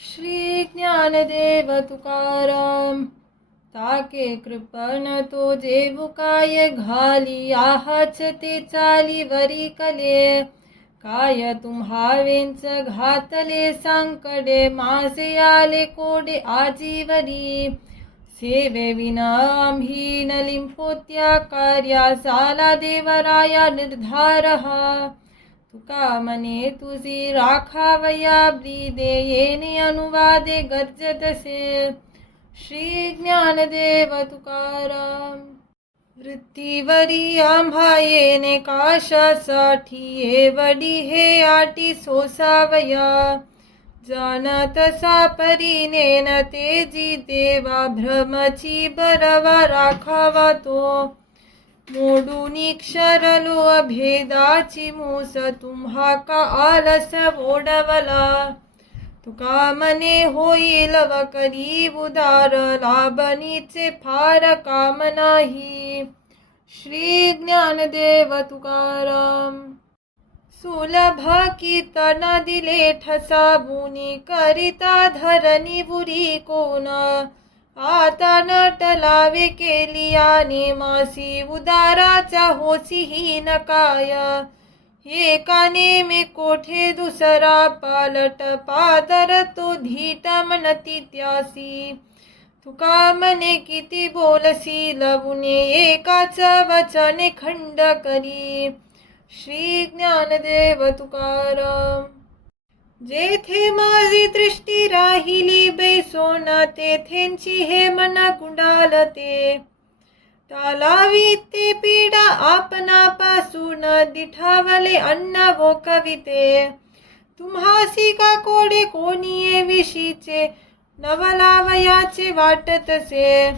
श्री ज्ञानदेव तुकाराम ताके कृपण तो जेवुकाय घाली आहाच ते चाली वरी कले काय तुम्हावेंच घातले संकडे माझे आले कोडे आजीवरी सेवे विना आम्ही न लिंपोत्या कार्या साला देवराया निर्धारहा तुका मने तुझी राखावया ब्रीदे येणे अनुवादे गर्जतसे श्री ज्ञानदेव तुकाराम वृत्तीवरी आम्हा येणे काशासाठी एवढी हे आटी सोसावया जानतसा परीने न तेजी देवा भ्रमची बरवा राखावा तो मोडूनी क्षरलो अभेदाची मूस तुम्हा का आलस ओढवला तुका मने होईल व करी उदार लाभनीचे फार काम नाही श्री ज्ञानदेव तुकाराम सुलभ कीर्तन दिले ठसाबुनी करिता धरणी बुरी कोण आता नटलावे केली आणि मासी उदाराचा होसी नकाय हे काने मे कोठे दुसरा पालट पादर तो धीट मनती त्यासी तुका मने किती बोलसी लवुने एकाच वचने खंड करी श्री ज्ञानदेव तुकाराम जेथे माझी दृष्टी राहिली बैसोन तेथेंची हे मन कुंडालते तालावी ते पीडा आपणापासून दिठावले अन्न वो कविते तुम्हासी का कोडे कोणीये विशीचे नवलावयाचे वाटतसे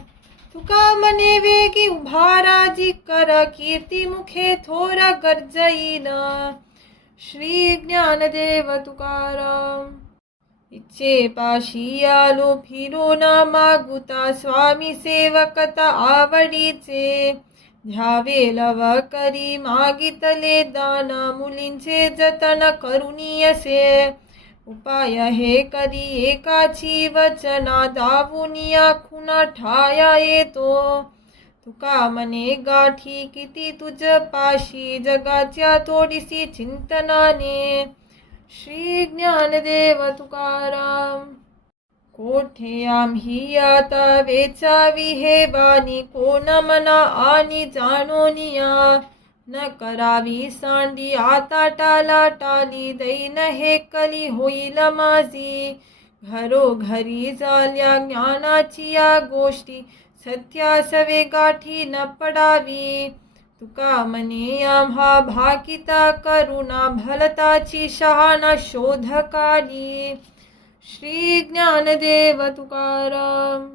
तुका मने वेगी उभाराजी कर कीर्ती मुखे थोर गर्जईन श्री ज्ञानदेव तुकाराम इच्छे पाशी आलो फिरो ना मागुता स्वामी सेवकता आवडीचे ध्यावे लव करी मागितले दान मुलींचे जतन करुणीयसे उपाय हे करी एकाची वचना दावुनिया खुना ठाया येतो तुका मने गाठी किती तुझ पाशी जगाच्या तोडीसी चिंतनाने श्री ज्ञानदेव तुकाराम कोठे आम्ही आता वेचावी हे वाणी कोण मना आणि जाणोनिया न करावी सांडी आता टाला टाली दैन हे कली होईल माझी घरोघरी झाल्या ज्ञानाची या गोष्टी सत्यासवे गाठी न पडावी तुका मने आम्हा भाकिता करुणा भलताची शहाणा शोध काढी श्री ज्ञानदेव तुकाराम